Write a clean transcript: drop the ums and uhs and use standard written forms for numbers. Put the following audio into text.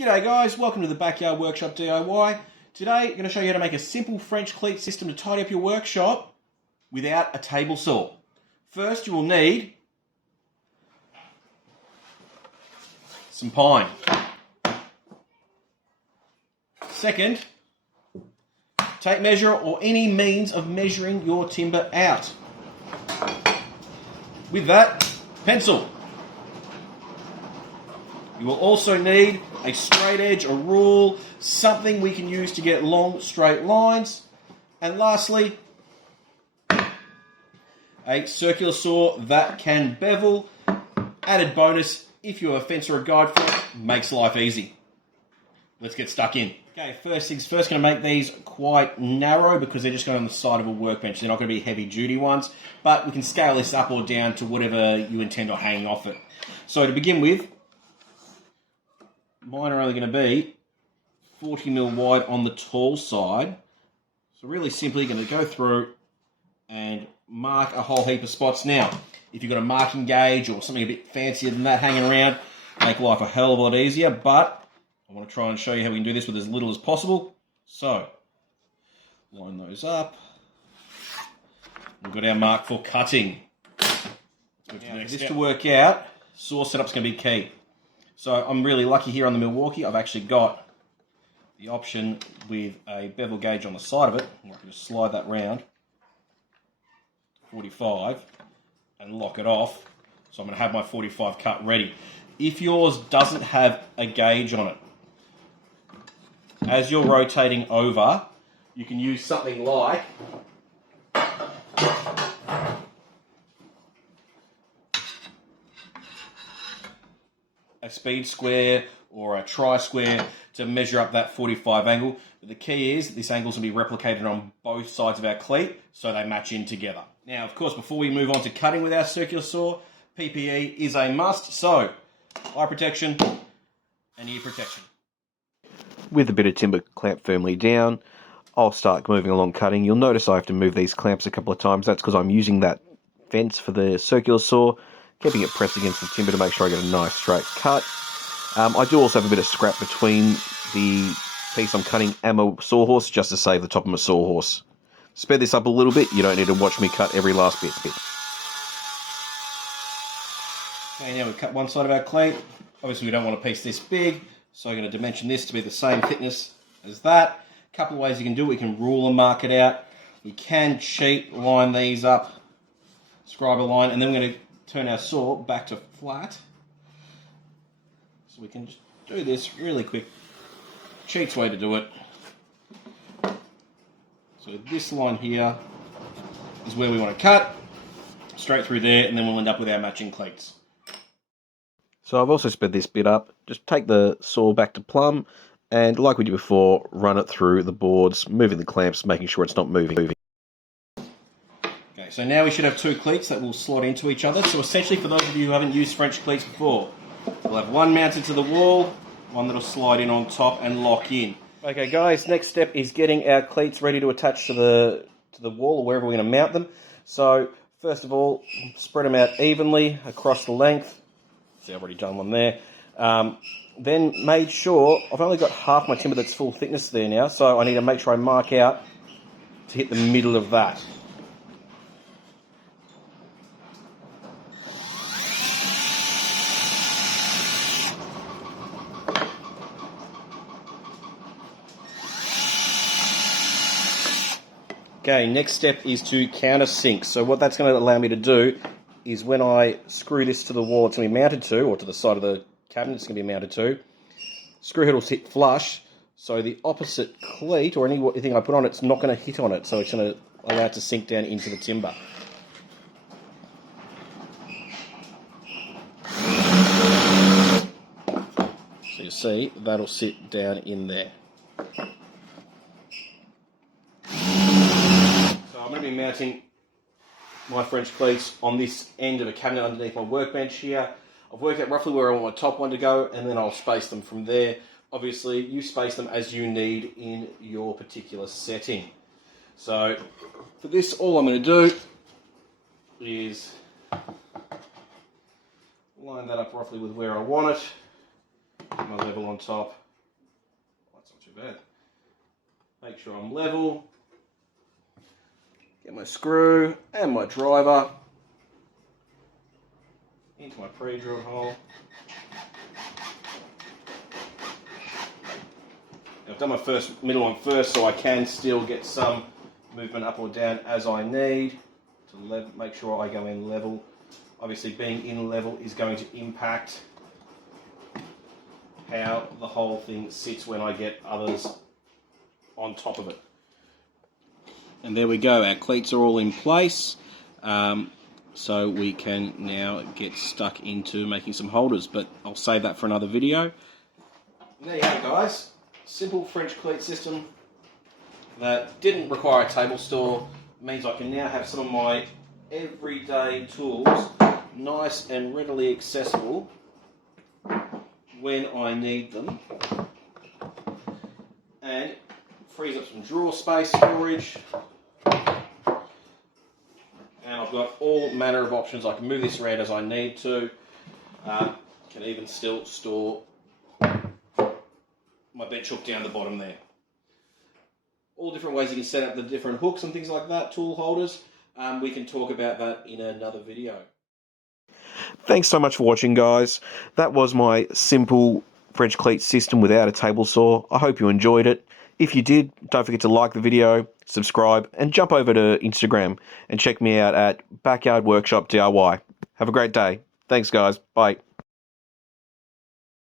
G'day guys, welcome to the Backyard Workshop DIY. Today I'm going to show you how to make a simple French cleat system to tidy up your workshop without a table saw. First you will need some pine. Second, tape measure or any means of measuring your timber out. With that, pencil. You will also need a straight edge, a rule, something we can use to get long, straight lines. And lastly, a circular saw that can bevel. Added bonus, if you're a fence or a guide for it, makes life easy. Let's get stuck in. Okay, first things first, going to make these quite narrow because they're just going on the side of a workbench. They're not going to be heavy duty ones, but we can scale this up or down to whatever you intend on hanging off it. So to begin with, mine are only going to be 40mm wide on the tall side. So really simply going to go through and mark a whole heap of spots. Now, if you've got a marking gauge or something a bit fancier than that hanging around, make life a hell of a lot easier, but I want to try and show you how we can do this with as little as possible. So, line those up. We've got our mark for cutting. Now, for this to work out, saw setup's going to be key. So I'm really lucky here on the Milwaukee. I've actually got the option with a bevel gauge on the side of it. I can just slide that round, 45, and lock it off. So I'm going to have my 45 cut ready. If yours doesn't have a gauge on it, as you're rotating over, you can use something like a speed square or a tri-square to measure up that 45 angle. But the key is this angle's going to be replicated on both sides of our cleat so they match in together. Now, of course, before we move on to cutting with our circular saw, PPE is a must. So, eye protection and ear protection. With a bit of timber clamped firmly down, I'll start moving along cutting. You'll notice I have to move these clamps a couple of times. That's because I'm using that fence for the circular saw, keeping it pressed against the timber to make sure I get a nice straight cut. I do also have a bit of scrap between the piece I'm cutting and my sawhorse, just to save the top of my sawhorse. Sped this up a little bit. You don't need to watch me cut every last bit. Okay, now we've cut one side of our cleat. Obviously we don't want a piece this big, so I'm going to dimension this to be the same thickness as that. A couple of ways you can do it. We can rule and mark it out. We can cheat, line these up, scribe a line, and then we're going to turn our saw back to flat. So we can just do this really quick. Cheat's way to do it. So this line here is where we want to cut, straight through there, and then we'll end up with our matching cleats. So I've also sped this bit up. Just take the saw back to plumb, and like we did before, run it through the boards, moving the clamps, making sure it's not moving. Okay, so now we should have two cleats that will slot into each other. So essentially, for those of you who haven't used French cleats before, we'll have one mounted to the wall, one that'll slide in on top and lock in. Okay guys, next step is getting our cleats ready to attach to the wall or wherever we're going to mount them. So first of all, spread them out evenly across the length. See, I've already done one there. Then made sure, I've only got half my timber that's full thickness there now, so I need to make sure I mark out to hit the middle of that. Okay, next step is to countersink. So what that's going to allow me to do is when I screw this to the wall it's going to be mounted to, or to the side of the cabinet it's going to be mounted to, screw head will sit flush, so the opposite cleat or anything I put on it's not going to hit on it, so it's going to allow it to sink down into the timber. So you see, that'll sit down in there. I'm going to be mounting my French cleats on this end of a cabinet underneath my workbench here. I've worked out roughly where I want my top one to go, and then I'll space them from there. Obviously, you space them as you need in your particular setting. So, for this, all I'm going to do is line that up roughly with where I want it. Put my level on top, That's not too bad. Make sure I'm level. Get my screw and my driver into my pre-drilled hole. I've done my middle one first, so I can still get some movement up or down as I need to make sure I go in level. Obviously, being in level is going to impact how the whole thing sits when I get others on top of it. And there we go, our cleats are all in place. So we can now get stuck into making some holders, but I'll save that for another video. There you have it, guys. Simple French cleat system that didn't require a table store. Means I can now have some of my everyday tools nice and readily accessible when I need them, and frees up some drawer space, storage, and I've got all manner of options. I can move this around as I need to. Can even still store my bench hook down the bottom there. All different ways you can set up the different hooks and things like that, tool holders. We can talk about that in another video. Thanks so much for watching, guys. That was my simple French cleat system without a table saw. I hope you enjoyed it. If you did, don't forget to like the video, subscribe, and jump over to Instagram and check me out at Backyard Workshop DIY. Have a great day. Thanks, guys. Bye.